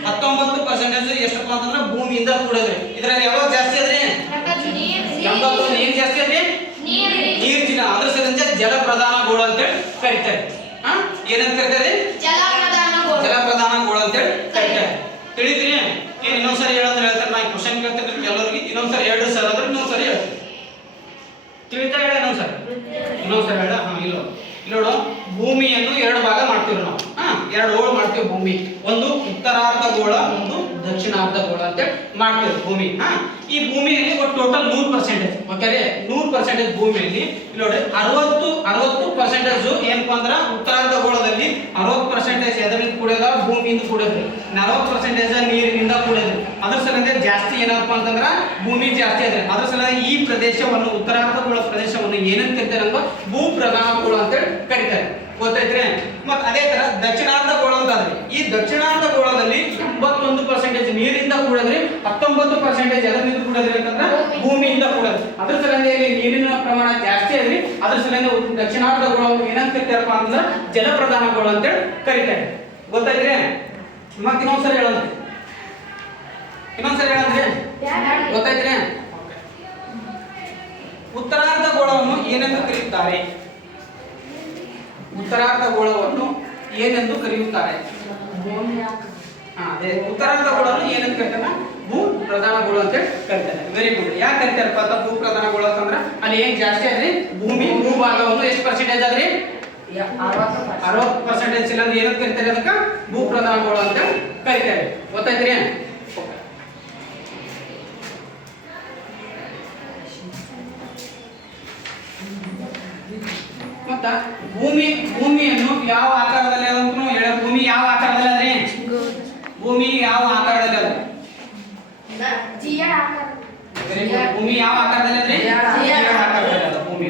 ಹತ್ತೊಂಬತ್ತು ಪರ್ಸೆಂಟೇಜ್ ಎಷ್ಟಪ್ಪ ಅಂತಂದ್ರೆ ಭೂಮಿಯಿಂದ ಕೂಡದ್ರಿ. ಇದ್ರಲ್ಲಿ ಯಾವಾಗ ಜಾಸ್ತಿ ಅದ್ರಿ ಎಂಬತ್ತು ಏನ್ ಜಾಸ್ತಿ ಅದ್ರಿ ನೀರ್ ದಿನ. ಅದ್ರ ಸರಿಂದ ಜಲ ಪ್ರಧಾನ ಗೋಳು ಅಂತೇಳಿ ಕರಿತಾರೆ. ಏನಂತ ಕರಿತಾರೆ? ಜಲ ಪ್ರಧಾನ ಗೋಳು ಅಂತೇಳಿ ಕರಿತಾರೆ. ತಿಳಿದ್ರಿ? ಏನ್ ಇನ್ನೊಂದ್ಸರಿ ಹೇಳಂದ್ರೆ ಹೇಳ್ತಾರೆ ನಾ ಕ್ವಶನ್ ಕೇಳ್ತಿರ್ತೀನಿ ಎಲ್ಲರಿಗೆ ಇನ್ನೊಂದ್ಸರಿ ಹೇಳ್ರಿ ಸರ್ ಅಂದ್ರೆ ಇನ್ನೊಂದ್ಸರಿ ಹೇಳಿ ತಿಳಿತಾ ಹೇಳ ಇನ್ನೊಂದ್ಸರಿ. ಇನ್ನೊಂದ್ಸರಿ ಹೇಳ ಹಾ ಇಲ್ಲಿ. ನೋಡು. ಭೂಮಿಯನ್ನು ಎರಡು ಭಾಗ ಮಾಡ್ತೀವಿ ನಾವು. ಹಾ ಎರಡು ಹೋಳು ಮಾಡ್ತೀವಿ ಭೂಮಿ. ಒಂದು ಉತ್ತರಾರ್ಧ ಗೋಳ ಒಂದು ದಕ್ಷಿಣಾರ್ಧ ಗೋಳ ಅಂತ ಮಾಡ್ತೀವಿ ಭೂಮಿ. ಹಾ? ಈ ಭೂಮಿಯಲ್ಲಿ ಒಟ್ಟು ಟೋಟಲ್ ನೂರು ಪರ್ಸೆಂಟೇಜ್ ಓಕೆ ನೂರ್ ಪರ್ಸೆಂಟೇಜ್ ಭೂಮಿಯಲ್ಲಿ. ನೋಡಿ, ಅರವತ್ತು ಅರವತ್ತು ಪರ್ಸೆಂಟೇಜ್ ಏನಪ್ಪಾ ಅಂದ್ರ ಉತ್ತರಾರ್ಧ ಗೋಳದಲ್ಲಿ ಅರವತ್ತು ಪರ್ಸೆಂಟೇಜ್ ಎದರಿಂದ ಕೂಡದ ಭೂಮಿಯಿಂದ ಕೂಡದ್ರಿ. ನಲವತ್ತು ಪರ್ಸೆಂಟೇಜ್ ನೀರಿನಿಂದ ಕೂಡದ್ರಿ. ಅದ್ರ ಸಲಂದೆ ಜಾಸ್ತಿ ಏನಪ್ಪ ಅಂತಂದ್ರ ಭೂಮಿ ಜಾಸ್ತಿ ಅದ್ರಿ ಅದ್ರ ಸಲ ಈ ಪ್ರದೇಶವನ್ನು ಉತ್ತರಾರ್ಧ ಗೋಳ ಪ್ರದೇಶವನ್ನು ಏನಂತ ಕರಿತಾರೆ ಅಂದ್ರೆ ಭೂ ಗೋಳ ಅಂತೇಳಿ ಕರಿತಾರೆ. ಗೊತ್ತೈತ್ರಿ ಮತ್ತೆ ಅದೇ ತರ ದಕ್ಷಿಣಾರ್ಧ ಗೋಳ ಅಂತ ಅದ್ರಿ ಈ ದಕ್ಷಿಣಾರ್ಧ ಗೋಳದಲ್ಲಿ ಎಂಬತ್ತೊಂದು ಪರ್ಸೆಂಟೇಜ್ ನೀರಿಂದ ಕೂಡದ್ರಿ, ಹತ್ತೊಂಬತ್ತು ಪರ್ಸೆಂಟೇಜ್ ಎದರಿಂದ ಕೂಡದ್ರಿ ಅಂತಂದ್ರೆ ಭೂಮಿಯಿಂದ ಕೂಡದ್ರಿ. ಅದ್ರ ಸಲಂದೆ ನೀರಿನ ಪ್ರಮಾಣ ಜಾಸ್ತಿ ಅದ್ರಿ ಅದ್ರ ಸಲಿಂದ ದಕ್ಷಿಣಾರ್ಧ ಗೋಳ ಏನಂತ ಕರಿತಾರಪ್ಪ ಅಂತಂದ್ರ ಜಲಪ್ರಧಾನ ಗೋಳ ಅಂತೇಳಿ ಕರಿತಾರೆ. ಗೊತ್ತಾಯ್ತ್ರಿ? ಮತ್ತೆ ಇನ್ನೊಂದ್ಸರಿ ಹೇಳೋದ್ರಿ ಇನ್ನೊಂದ್ಸರಿ ಹೇಳಂದ್ರಿ ಗೊತ್ತಾಯ್ತ್ರಿ? ಉತ್ತರಾರ್ಧ ಗೋಳವನ್ನು ಏನೆಂದು ಕರೆಯುತ್ತಾರೆ ಉತ್ತರಾರ್ಧಗೋಳವನ್ನು ಏನೆಂದು ಕರೆಯುತ್ತಾರೆ? ಉತ್ತರ ಅದೇ ಉತ್ತರಾರ್ಧಗೋಳವನ್ನು ಏನಂತ ಕರೀತಾರೆ ಭೂ ಪ್ರಧಾನ ಗೋಳ ಅಂತ ಹೇಳಿ ಕರೀತಾರೆ ವೆರಿ ಗುಡ್ ಯಾಕೆ ಕರಿತಾರಪ್ಪ ಅಂತ ಭೂ ಪ್ರಧಾನ ಗೋಳ ಅಂತಂದ್ರೆ ಅಲ್ಲಿ ಏನ್ ಜಾಸ್ತಿ ಅದ್ರಿ ಭೂಮಿ ಭೂ ಭೂಭಾಗವನ್ನು ಎಷ್ಟು ಪರ್ಸೆಂಟೇಜ್ ಆದ್ರಿ? ಅರವತ್ತು ಪರ್ಸೆಂಟೇಜ್ ಇಲ್ಲ ಏನಂತ ಕರಿತಾರೆ ಅದಕ್ಕೆ? ಭೂ ಪ್ರಧಾನ ಗೋಳ ಅಂತ ಕರಿತಾರೆ. ಗೊತ್ತಾಯ್ತ್ರಿ? ಮತ್ತ ಭೂಮಿ ಭೂಮಿಯನ್ನು ಯಾವ ಆಕಾರದಲ್ಲಿ ಅಂತಾನೂ ಹೇಳ ಭೂಮಿ ಯಾವ ಆಕಾರದಲ್ಲಿ ಅದೇ ಭೂಮಿ ಯಾವ ಆಕಾರದಲ್ಲಿ ಅದ? ಭೂಮಿ ಯಾವ ಆಕಾರದಲ್ಲಿ ಆಕಾರದಲ್ಲಿ ಅದ ಭೂಮಿ.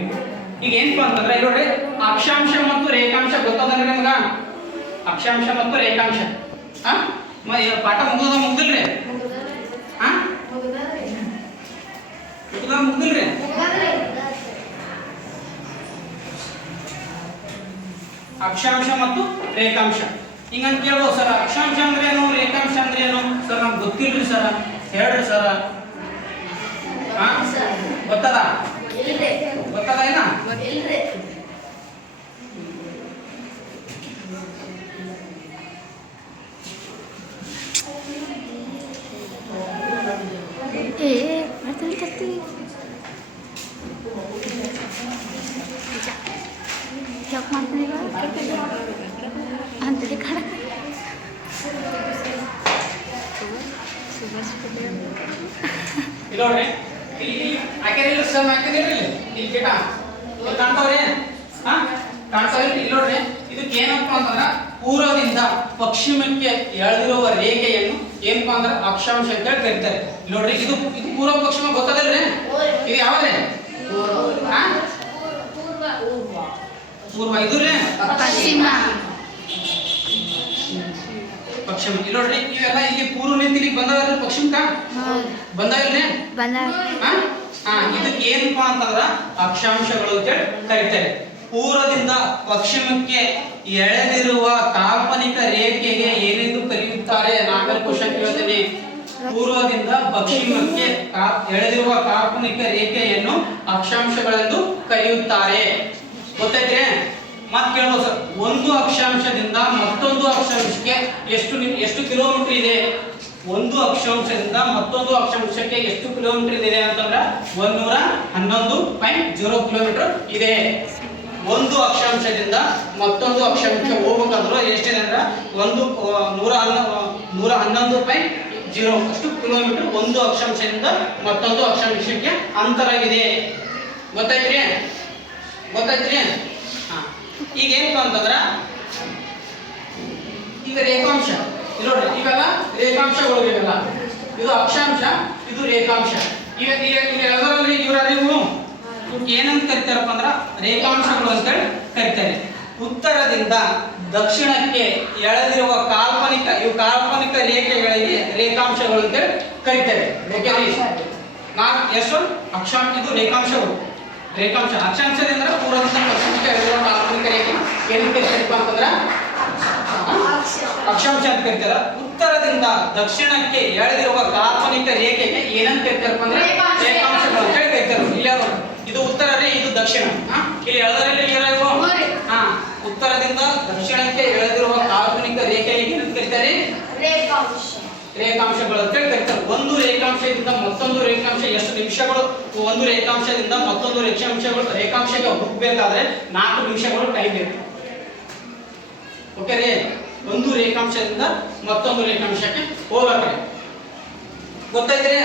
ಈಗ ಏನಪ್ಪಾ ಅಂತಂದ್ರೆ ನೋಡ್ರಿ ಅಕ್ಷಾಂಶ ಮತ್ತು ರೇಖಾಂಶ ಗೊತ್ತದಲ್ರಿ ನಿಮ್ಗ? ಅಕ್ಷಾಂಶ ಮತ್ತು ರೇಖಾಂಶ. ಹಾ ಪಾಠ ಮುಗಿದ ಮುಗ್ದಿಲ್ರಿ? ಹಾ ಮುಗ್ದ ಮುಗ್ದಿಲ್ರಿ? ಅಕ್ಷಾಂಶ ಮತ್ತು ರೇಖಾಂಶ. ಹಿಂಗಂತ ಕೇಳ್ಬೋದು ಸರ್ ಅಕ್ಷಾಂಶ ಅಂದ್ರೆ ಏನು? ರೇಖಾಂಶ ಅಂದ್ರೆ ಏನು? ಸರ್ ನಮ್ಗೆ ಗೊತ್ತಿಲ್ರಿ ಸರ್. ಹೇಳ್ರಿ ಸರ್. ಹಾ? ಗೊತ್ತದ? ಗೊತ್ತದ ಏನ? ಮಾಡ್ತೀನಿ. ಅಂತದೆ ಕಡ ಇಲ್ಲ ಇಲ್ಲಿ. ನೋಡ್ರಿ ಇದಕ್ಕೆ ಏನಪ್ಪ ಅಂತಂದ್ರ ಪೂರ್ವದಿಂದ ಪಶ್ಚಿಮಕ್ಕೆ ಎಳೆದಿರುವ ರೇಖೆಯನ್ನು ಏನಪ್ಪಾ ಅಂದ್ರ, ಅಕ್ಷಾಂಶ ಅಂತ ಹೇಳಿ ಕರೀತಾರೆ. ನೋಡ್ರಿ ಇದು ಇದು ಪೂರ್ವ ಪಶ್ಚಿಮ ಗೊತ್ತದಲ್ರಿ? ಇದು ಯಾವ್ದ್ರಿ? ಹಾ? ಪೂರ್ವ ಇದು ಪಶ್ಚಿಮ ಪಶ್ಚಿಮ ಇಲ್ಲಿ ನೋಡ್ರಿ ಇವೆಲ್ಲ ಇಲ್ಲಿ ಪೂರ್ವ ನಿಂತ ಇಲ್ಲಿ ಬಂದವಲ್ರಿ ಪಶ್ಚಿಮಕ್ಕ ಬಂದಾವಿಲ್ರಿ ಬಂದ ಹಾ? ಇದಕ್ಕೆ ಏನಪ್ಪಾ ಅಂತಂದ್ರ ಅಕ್ಷಾಂಶಗಳು ಅಂತ ಹೇಳಿ ಕರೀತಾರೆ. ಪೂರ್ವದಿಂದ ಪಶ್ಚಿಮಕ್ಕೆ ಎಳೆದಿರುವ ಕಾಲ್ಪನಿಕ ರೇಖೆಗೆ ಏನೆಂದು ಕರೆಯುತ್ತಾರೆ? ನಾಲ್ಕನೇ ಕ್ವಶನ್ ಕೇಳ್ತೇನೆ. ಪೂರ್ವದಿಂದ ಪಶ್ಚಿಮಕ್ಕೆ ಎಳೆದಿರುವ ಕಾಲ್ಪನಿಕ ರೇಖೆಯನ್ನು ಅಕ್ಷಾಂಶಗಳೆಂದು ಕರೆಯುತ್ತಾರೆ. ಗೊತ್ತೈತ್ರಿ? ಮತ್ ಕೇಳ್ಬೋದು ಸರ್. ಒಂದು ಅಕ್ಷಾಂಶದಿಂದ ಮತ್ತೊಂದು ಅಕ್ಷಾಂಶಕ್ಕೆ ಎಷ್ಟು ಎಷ್ಟು ಕಿಲೋಮೀಟರ್ ಇದೆ? ಒಂದು ಅಕ್ಷಾಂಶದಿಂದ ಮತ್ತೊಂದು ಅಕ್ಷಾಂಶಕ್ಕೆ ಎಷ್ಟು ಕಿಲೋಮೀಟರ್ ಇದೆ ಅಂತಂದ್ರೆ ಒಂದೂರ ಹನ್ನೊಂದು ಪಾಯಿಂಟ್ ಜೀರೋ ಕಿಲೋಮೀಟರ್ ಇದೆ. ಒಂದು ಅಕ್ಷಾಂಶದಿಂದ ಮತ್ತೊಂದು ಅಕ್ಷಾಂಶಕ್ಕೆ ಹೋಗ್ಬೇಕಂದ್ರೆ ಎಷ್ಟಿದೆ ಅಂದ್ರೆ ಒಂದು ನೂರ ನೂರ ಹನ್ನೊಂದು ಪಾಯಿಂಟ್ ಜೀರೋ ಅಷ್ಟು ಕಿಲೋಮೀಟರ್ ಒಂದು ಅಕ್ಷಾಂಶದಿಂದ ಮತ್ತೊಂದು ಅಕ್ಷಾಂಶಕ್ಕೆ ಅಂತರವಿದೆ ಗೊತ್ತಾಯ್ತ್ರಿ ಗೊತ್ತಾಯ್ತ್ರಿ? ಹಾ. ಈಗ ಏನಪ್ಪ ಅಂತಂದ್ರ ಈಗ ರೇಖಾಂಶ. ನೋಡ್ರಿ ಇವೆಲ್ಲ ರೇಖಾಂಶಗಳು ಇವೆಲ್ಲ. ಇದು ಅಕ್ಷಾಂಶ, ಇದು ರೇಖಾಂಶ. ಈಗ ಈಗ ಇವರ ಅರಿವು ಏನಂತ ಕರಿತಾರಪ್ಪ ಅಂದ್ರ ರೇಖಾಂಶಗಳು ಅಂತ ಹೇಳಿ ಕರಿತಾರೆ. ಉತ್ತರದಿಂದ ದಕ್ಷಿಣಕ್ಕೆ ಎಳೆದಿರುವ ಕಾಲ್ಪನಿಕ, ಇವು ಕಾಲ್ಪನಿಕ ರೇಖೆಗಳಿಗೆ ರೇಖಾಂಶಗಳು ಅಂತ ಹೇಳಿ ಕರಿತಾರೆ. ನಾಲ್ಕು ಎಷ್ಟು ಅಕ್ಷಾಂಶ ಇದು ರೇಖಾಂಶಗಳು. ರೇಖಾಂಶ ಅಕ್ಷಾಂಶದಿಂದ ಪೂರ್ವದಿಂದ ಪಶ್ಚಿಮಕ್ಕೆ ಏನಂತ ಕರಿತಾರಪ್ಪ ಅಂತಂದ್ರ ಅಕ್ಷಾಂಶ. ಅಂತ ಕರಿತಾರ ಉತ್ತರದಿಂದ ದಕ್ಷಿಣಕ್ಕೆ ಎಳೆದಿರುವ ಕಾಲ್ಪನಿಕ ರೇಖೆಗೆ ಏನಂತ ಕರಿತಾರಪ್ಪ ಅಂದ್ರೆ ರೇಖಾಂಶ. ರೇಖಾಂಶಗಳು ಅಂತ ಹೇಳಿ ಕರಿತಾರೆ ಇಲ್ಲಿ? ಇದು ಉತ್ತರ ರೀ ಇದು ದಕ್ಷಿಣ? ಇಲ್ಲಿ ಎಳೆದರಲ್ಲಿ ಇರೋ. ಹಾ. ಉತ್ತರದಿಂದ ದಕ್ಷಿಣಕ್ಕೆ ಎಳೆದಿರುವ ಕಾಲ್ಪನಿಕ ರೇಖೆಗೆ ಏನಂತ ಕರಿತಾರೆ ರೇಖಾಂಶ. ರೇಖಾಂಶಗಳು ಅಂತ ಹೇಳಿ ಒಂದು ರೇಖಾಂಶದಿಂದ ಮತ್ತೊಂದು ರೇಖಾಂಶ, ಎಷ್ಟು ನಿಮಿಷಗಳು, ಒಂದು ರೇಖಾಂಶದಿಂದ ಮತ್ತೊಂದು ರೇಖಾಂಶಗಳು, ರೇಖಾಂಶಕ್ಕೆ ಹೋಗ್ಬೇಕಾದ್ರೆ ನಾಲ್ಕು ನಿಮಿಷಗಳು ಟೈಮ್ ಬೇಕು ಓಕೆ ರೀ? ಒಂದು ರೇಖಾಂಶದಿಂದ ಮತ್ತೊಂದು ರೇಖಾಂಶಕ್ಕೆ ಹೋಗಬೇಕು ಗೊತ್ತೈತ್ರಿ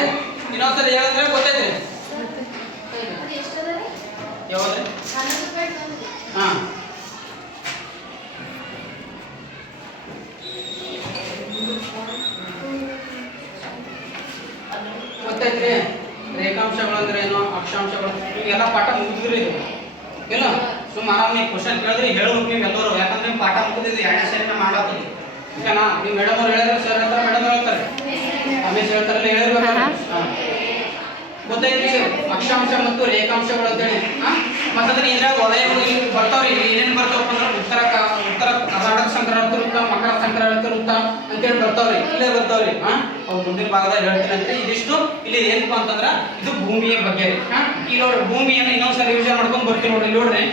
ಬಗ್ಗೆ. ಈಗ ನೋಡ್ರಿ ಭೂಮಿಯನ್ನು ಇನ್ನೊಂದ್ಸರಿ ಯೋಜನೆ ಮಾಡ್ಕೊಂಡು ಬರ್ತೀವಿ ನೋಡ್ರಿ ನೋಡ್ರಿ.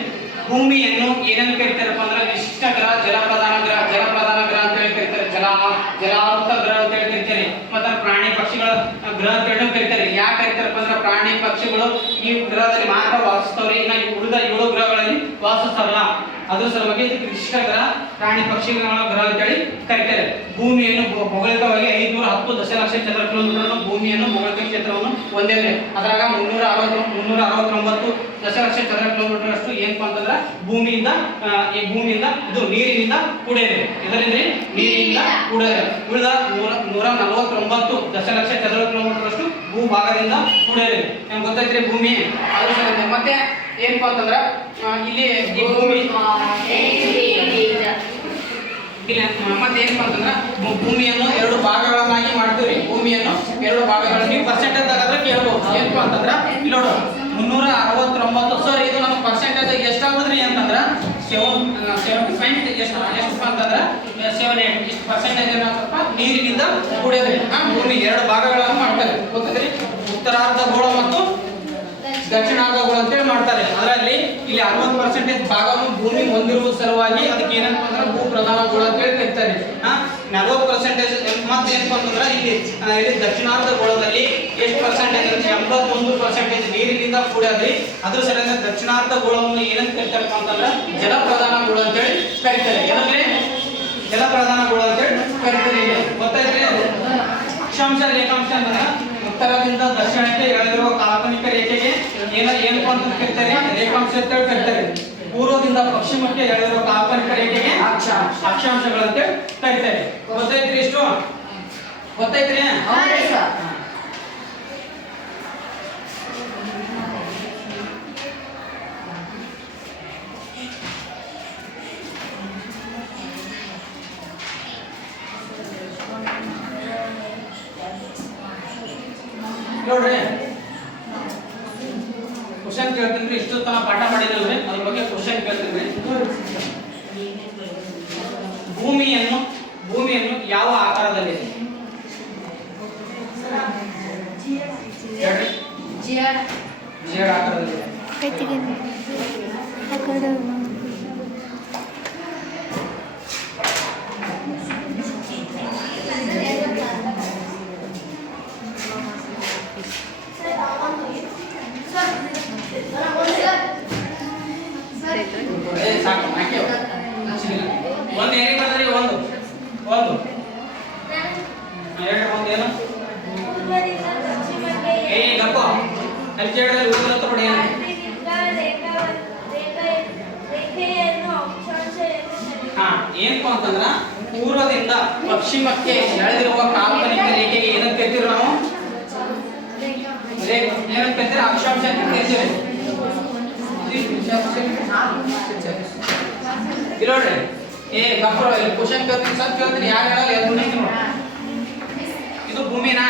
ಭೂಮಿಯನ್ನು ಏನನ್ನು ಕರಿತಾರಪ್ಪ ಅಂದ್ರೆ ವಿಶಿಷ್ಟ ಗ್ರಹ ಜಲಪ್ರಧಾನ ಗ್ರಹ ಜಲಪ್ರಧಾನ ಗ್ರಹ ಅಂತ ಹೇಳಿ ಕರಿತಾರೆ. ಜಲ ಜಲಾವೃತ ಗ್ರಹ ಅಂತ ಹೇಳಿ ಕರಿತಾರೆ. ಮತ್ತೆ ಪ್ರಾಣಿ ಪಕ್ಷಿಗಳ ಗ್ರಹ ಅಂತ ಹೇಳಿ ಕರಿತಾರೆ. ಯಾಕೆ ಕರಿತಾರಪ್ಪ ಅಂದ್ರೆ ಪ್ರಾಣಿ ಪಕ್ಷಿಗಳು ಈ ಗ್ರಹದಲ್ಲಿ ಮಾತ್ರ ವಾಸಿಸ್ತವ್ರಿ. ಇನ್ನ ಉಳಿದ ಏಳು ಗ್ರಹಗಳಲ್ಲಿ ವಾಸಿಸ್ತಾರಲ್ಲ. ಅದ್ರ ಸಲುವಾಗಿ ಇದಕ್ಕೆ ವಿಶಿಷ್ಟ ಗ್ರಹ ಪ್ರಾಣಿ ಪಕ್ಷಿಗಳ ಗ್ರಹ ಅಂತ ಹೇಳಿ ಕರಿತಾರೆ. ಭೂಮಿಯನ್ನು ಭೌಗೋಳಿಕವಾಗಿ ಐದುನೂರ ಹತ್ತು ದಶಲಕ್ಷ ಚದರ ಕಿಲೋಮೀಟರ್ ಭೂಮಿಯನ್ನು ಭೌಗೋಳಿಕ ಕ್ಷೇತ್ರವನ್ನು ಹೊಂದಿದೆ ಅದರಾಗ ಮುನ್ನೂರ ಅರವತ್ತು, ಮುನ್ನೂರ ಅರವತ್ತೊಂಬತ್ತು ದಶಲಕ್ಷ ಚದರ ಕಿಲೋಮೀಟರ್ ಅಷ್ಟು ಏನಪ್ಪಾ ಅಂತಂದ್ರೆ ಭೂಮಿಯಿಂದ ಈ ಭೂಮಿಯಿಂದ ಇದು ನೀರಿನಿಂದ ಕೂಡಿದೆ. ಇದರಿಂದ ನೀರಿನಿಂದ ಕೂಡಿದೆ. ಉಳಿದ ನೂರ ನೂರ ನಲವತ್ತೊಂಬತ್ತು ದಶಲಕ್ಷ ಚದರ ಕಿಲೋಮೀಟರ್ ಅಷ್ಟು ಭೂಭಾಗದಿಂದ ಕೂಡಿದೆ ನಮ್ಗೆ ಗೊತ್ತೈತ್ರಿ ಭೂಮಿ ಅದು ಮತ್ತೆ ಏನಪ್ಪ ಅಂತಂದ್ರೆ ಇಲ್ಲಿ ಭೂಮಿ ಇಲ್ಲಿ, ಮತ್ತೆ ಏನಪ್ಪ ಅಂತಂದ್ರೆ ಭೂಮಿಯನ್ನು ಎರಡು ಭಾಗಗಳನ್ನಾಗಿ ಮಾಡ್ತೀವಿ ಭೂಮಿಯನ್ನು ಎರಡು ಭಾಗಗಳಲ್ಲಿ ಪರ್ಸೆಂಟೇಜ್ ತಗದ್ರೆ ಕೇಳ್ಬೋದು. ಏನಪ್ಪ ಅಂತಂದ್ರೆ, ಇಲ್ಲಿ ನೋಡು, ಮುನ್ನೂರ ಅರವತ್ತೊಂಬತ್ತು. ಸರ್ ಇದು ನಮ್ಗೆ ಪರ್ಸೆಂಟೇಜ್ ಎಷ್ಟಾಗುದ್ರಿ ಅಂತಂದ್ರೆ, ಸೆವೆನ್ ಎಷ್ಟು ಅಂತಂದ್ರ ಸೇವನೆ, ಇಷ್ಟು ಪರ್ಸೆಂಟೇಜ್ ಏನಪ್ಪ ನೀರಿನಿಂದ ಕುಡಿಯೋದ್ರಿ. ಭೂಮಿ ಎರಡು ಭಾಗಗಳನ್ನು ಮಾಡ್ತಾರೆ ಗೊತ್ತದ್ರಿ? ಉತ್ತರಾರ್ಧ ಗೋಳ ಮತ್ತು ದಕ್ಷಿಣಾರ್ಧಗಳು ಅಂತೇಳಿ ಮಾಡ್ತಾರೆ ಅದರಲ್ಲಿ ಇಲ್ಲಿ ಅರವತ್ತು ಪರ್ಸೆಂಟೇಜ್ ಭಾಗವನ್ನು ಭೂಮಿ ಹೊಂದಿರುವ ಸಲುವಾಗಿ ಅದಕ್ಕೆ ಏನಪ್ಪ ಅಂದ್ರೆ ಭೂ ಪ್ರಧಾನಗಳು ಅಂತೇಳಿ ಕರೀತಾರೆ ನಲವತ್ತು ಪರ್ಸೆಂಟೇಜ್ ಮತ್ತೆ ಏನಪ್ಪ ಅಂತಂದ್ರೆ ಇಲ್ಲಿ ಇಲ್ಲಿ ದಕ್ಷಿಣಾರ್ಧ ಗೋಳದಲ್ಲಿ ಎಷ್ಟು ಪರ್ಸೆಂಟೇಜ್ ಅಂದ್ರೆ ಎಂಬತ್ತೊಂದು ಪರ್ಸೆಂಟೇಜ್ ನೀರಿನಿಂದ ಕೂಡದ್ರಿ ಅದ್ರ ಸಲುವಾಗಿ ದಕ್ಷಿಣಾರ್ಧ ಗೋಳವನ್ನು ಏನಂತ ಕರಿತಾರಪ್ಪ ಅಂತಂದ್ರೆ ಜಲ ಪ್ರಧಾನ ಗೋಳ ಅಂತೇಳಿ ಕರೀತಾರೆ. ಏನಂದ್ರೆ ಜಲ ಪ್ರಧಾನ ಅಂತೇಳಿ ಕರಿತೀವಿ ಗೊತ್ತಾಯ್ತ್ರಿ ಅಕ್ಷಾಂಶ ರೇಖಾಂಶ ಅಂದ್ರೆ ಉತ್ತರದಿಂದ ದಕ್ಷಿಣಕ್ಕೆ ಎಳೆದಿರುವ ಕಾಲ್ಪನಿಕ ರೇಖೆಗೆ ಏನ ಏನಪ್ಪ ಅಂತ ಕರೀತಾರೆ? ರೇಖಾಂಶ ಅಂತ ಕರೀತಾರೆ. ಪೂರ್ವದಿಂದ ಪಶ್ಚಿಮಕ್ಕೆ ಎಳೆದಿರುವ ಕಾಲ್ಪನಿಕ ರೇಖೆಗೆ ಅಕ್ಷಾಂಶಗಳಂತ ಕರೀತಾರೆ. ಗೊತ್ತೈತ್ರಿ ಇಷ್ಟು? ಗೊತ್ತೈತ್ರಿ ನೋಡ್ರಿ ಕ್ವಶನ್ ಕೇಳ್ತೀನಿ ಇಷ್ಟು ತನ ಪಾಠ ಮಾಡಿದಲ್ರಿ ಅದ್ರ ಬಗ್ಗೆ ಕ್ವಶನ್ ಕೇಳ್ತೀನಿ ಭೂಮಿಯನ್ನು ಭೂಮಿಯನ್ನು ಯಾವ ಆಕಾರದಲ್ಲಿದೆ ಹೇಳ್ರಿ ಜೇಡ ಆಕಾರದಲ್ಲಿದೆ ಕೈತಿಗೆ ಆ ಕಡೆ ಏ, ಸಾಕು ಹಾಕಿ ಒಂದು ಏನಿಗೆ ಬಂದ್ರಿ ಒಂದು ಒಂದು ಎರಡು ಒಂದು ಏನು ಏ ಗಪ್ಪ ಅಲ್ಲಿ ಜೇಡದಲ್ಲಿ ಪಡೆಯಲು. ಹಾ, ಏನಪ್ಪ ಅಂತಂದ್ರ, ಪೂರ್ವದಿಂದ ಪಶ್ಚಿಮಕ್ಕೆ ಎಳೆದಿರುವ ಕಾಲ್ಪನಿಕ ರೇಖೆಗೆ ಏನಂತ ಕರಿತೀವಿ ನಾವು? ಏನಂತ ಕರಿತೀವಿ ಅಕ್ಷಾಂಶ ಅಂತ ಕರಿತೀವಿ ಏ, ಗಪ್ಪ ಕ್ವಶನ್ ಕೇಳ್ತೀನಿ ಸತ್ ಕೇಳ್ತೀನಿ, ಯಾರು ಹೇಳಲ್ಲ ನಿಂತು ನೋಡಿ. ಇದು ಭೂಮಿನಾ?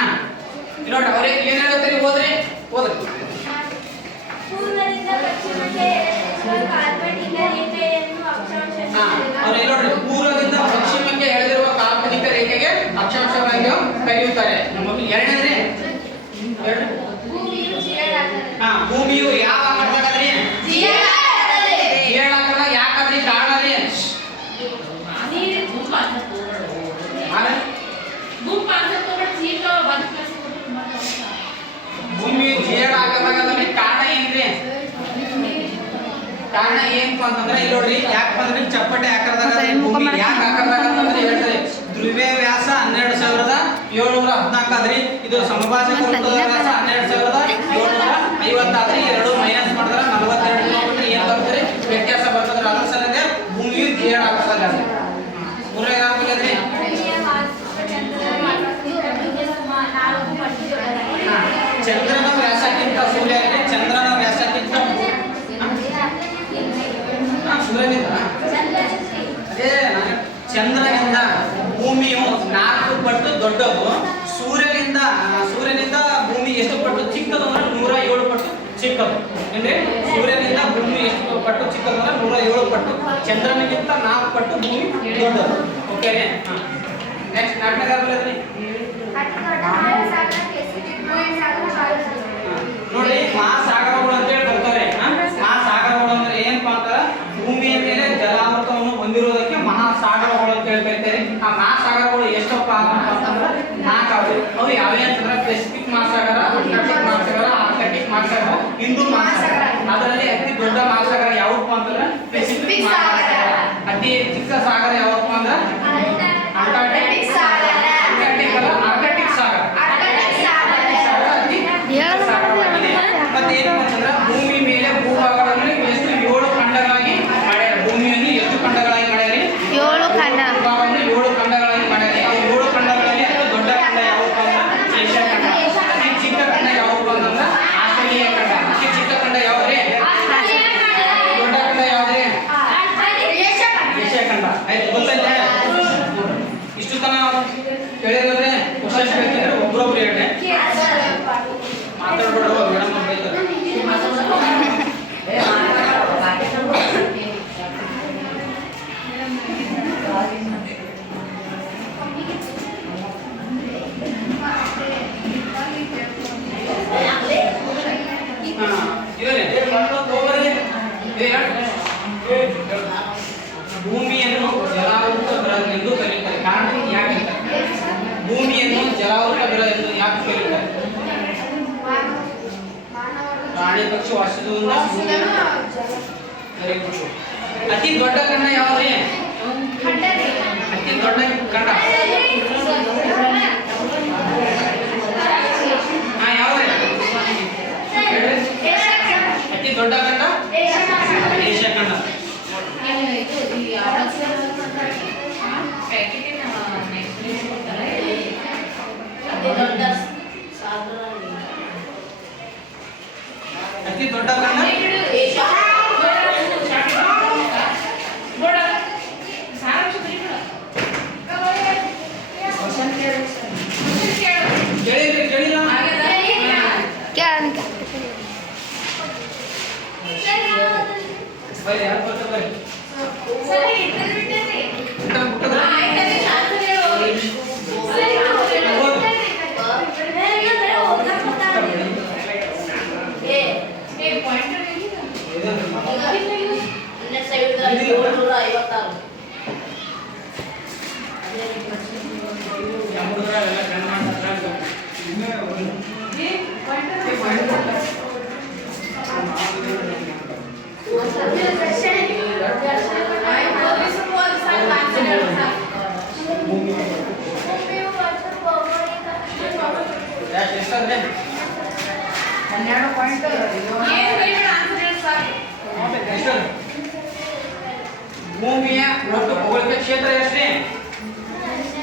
ನೋಡ್ರಿ ಅವ್ರಿಗೆ ಏನ್ ಹೇಳತ್ತೀರಿ? ಹೋದ್ರಿ ಹೋದ್ರಿ. ಪೂರ್ವದಿಂದ ಪಶ್ಚಿಮಕ್ಕೆ ಎಳೆದಿರುವ ಕಾಲ್ಪನಿಕ ರೇಖೆಯನ್ನು ಅಕ್ಷಾಂಶ ಹಾ ಅವ್ರು ಇಲ್ಲಿ ನೋಡ್ರಿ ಪೂರ್ವದಿಂದ ಪಶ್ಚಿಮಕ್ಕೆ ಎಳೆದಿರುವ ಕಾಲ್ಪನಿಕ ರೇಖೆಗೆ ಅಕ್ಷಾಂಶವಾಗಿ ಕರೆಯುತ್ತಾರೆ. ಹೇಳ್ರಿ ಭೂಮಿಯು ಜೇಡಾಕಾರದ ಹಾ ಭೂಮಿಯು ಯಾವ ಆಕಾರದಾಗದ್ರಿ ಜೇಡಾಕಾರದಲ್ಲಿ ಏಳ್ ಆಕಾರದ ಯಾಕಾದ್ರಿ ಕಾರಣ ರೀ ನೀರು ಆದ್ರೆ ಭೂಮಿ ಜೀರ್ಣ ಆಕಾರದಾಗದ್ರಿ ಕಾರಣ ಏನ್ರಿ ಕಾರಣ ಏನಪ್ಪ ಅಂತಂದ್ರೆ ಇಲ್ಲಿ ನೋಡ್ರಿ ಯಾಕಪ್ಪ ಅಂದ್ರೆ ಚಪ್ಪಟೆ ಆಕಾರದಾಗ ಭೂಮಿ ಯಾಕೆ ಆಕಾರದಾಗ ಅಂತಂದ್ರೆ ಹೇಳ್ರಿ. ಧ್ರುವೀಯ ವ್ಯಾಸ ಹನ್ನೆರಡು ಸಾವಿರದ ಏಳ್ನೂರ ಹದಿನಾಲ್ಕು ಆದ್ರಿ. ಇದು ವ್ಯಾಸ ಹನ್ನೆರಡು ಸಾವಿರದ ಏಳ್ನೂರ ಐವತ್ತಾದ್ರಿ ಎರಡು ಮೈನಸ್ ಮಾಡಿದ್ರೆ ನಲವತ್ತೆರಡು ಕಿಲೋಮೀಟರ್ ಏನ್ ಬರ್ತದೆ? ವ್ಯತ್ಯಾಸ ಬರ್ತದ್ರೆ ಅದ್ರ ಸಲಕ್ಕೆ ಭೂಮಿಯು ಜೇಡ್ ಆಕಾರದಾಗ ಮೂರನೇ ಸುಮಾರು ನಾಲ್ಕು ಚಂದ್ರನ ವ್ಯಾಸಕ್ಕಿಂತ ಸೂರ್ಯನಿಗೆ ಚಂದ್ರನ ವ್ಯಾಸಕ್ಕಿಂತ ಅದೇ ಚಂದ್ರನಿಂದ ಭೂಮಿಯು ನಾಲ್ಕು ಪಟ್ಟು ದೊಡ್ಡದು. ಸೂರ್ಯನಿಂದ ಸೂರ್ಯನಿಂದ ಭೂಮಿ ಎಷ್ಟು ಪಟ್ಟು ಚಿಕ್ಕದು ಅಂದ್ರೆ ನೂರ ಏಳು ಪಟ್ಟು ಚಿಕ್ಕದು. ಅಂದ್ರೆ ಸೂರ್ಯನಿಂದ ಭೂಮಿ ಎಷ್ಟು ಪಟ್ಟು ಚಿಕ್ಕದು ಅಂದ್ರೆ ನೂರ ಏಳು ಪಟ್ಟು. ಚಂದ್ರನಿಗಿಂತ ನಾಲ್ಕು ಪಟ್ಟು ಭೂಮಿ ದೊಡ್ಡದು. ಓಕೆ ನೆಕ್ಸ್ಟ್ ನಾಲ್ಕನೇದಾದ್ರಿ ನೋಡಿ ಮಹಾಸಾಗರಗಳು ಅಂತ ಭೂಮಿಯ ಒಟ್ಟು ಭೌಗೋಳಿಕ ಕ್ಷೇತ್ರ ಎಷ್ಟೇ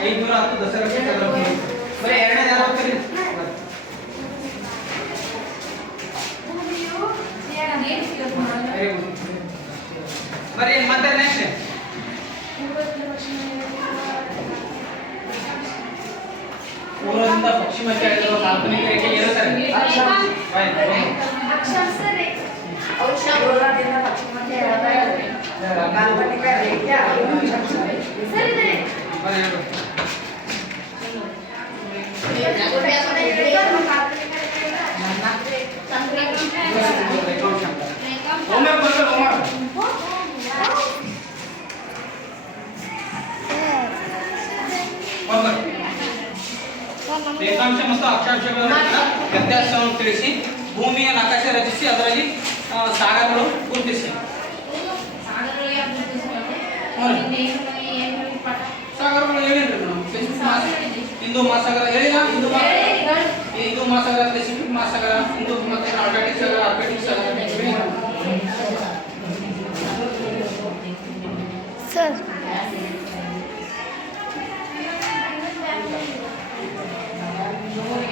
ಐದುನೂರ ಹತ್ತು ದಸರಾಕ್ಕೆ ತಗೊಳ್ಳಿ ಬರೀ ಎರಡನೇದು ಯಾರು ಹೋಗ್ತೀರಿ ಬರೀ ಮತ್ತೆ ನೆಕ್ಸ್ಟ್ ಪೂರ್ವದಿಂದ ಪಶ್ಚಿಮಕ್ಕೆ ಹೇಳಿರುವ ಕಾಲ್ಪನಿಕ ರೇಖೆ ಏನು ಸರ್ ಪೂರ್ವದಿಂದ ಪಶ್ಚಿಮಕ್ಕೆ ಕಾಲ್ಪನಿಕ ರೇಖೆ ರೇಖಾಂಶ ಮತ್ತು ಅಕ್ಷಾಂಶಗಳ ವ್ಯತ್ಯಾಸವನ್ನು ತಿಳಿಸಿ ಭೂಮಿಯ ನಕಾಶ ರಚಿಸಿ ಅದರಲ್ಲಿ ಸಾಗರಗಳು ಗುರುತಿಸಿ ಹಿಂದೂ ಮಹಾಸಾಗರ ಹೇಳಿಲ್ಲ ಹಿಂದೂ ಹಿಂದೂ ಮಹಾಸಾಗರ ಪೆಸಿಫಿಕ್ ಮಹಾಸಾಗರ ಹಿಂದೂ ಮತ್ತೆ ಅಟ್ಲಾಂಟಿಕ್ ಸಾಗರ ಅಟ್ಲಾಂಟಿಕ್ ಸಾಗರ ಸರ್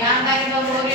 ಯಾಕೆ ಬಂದು ಹೋಗಿ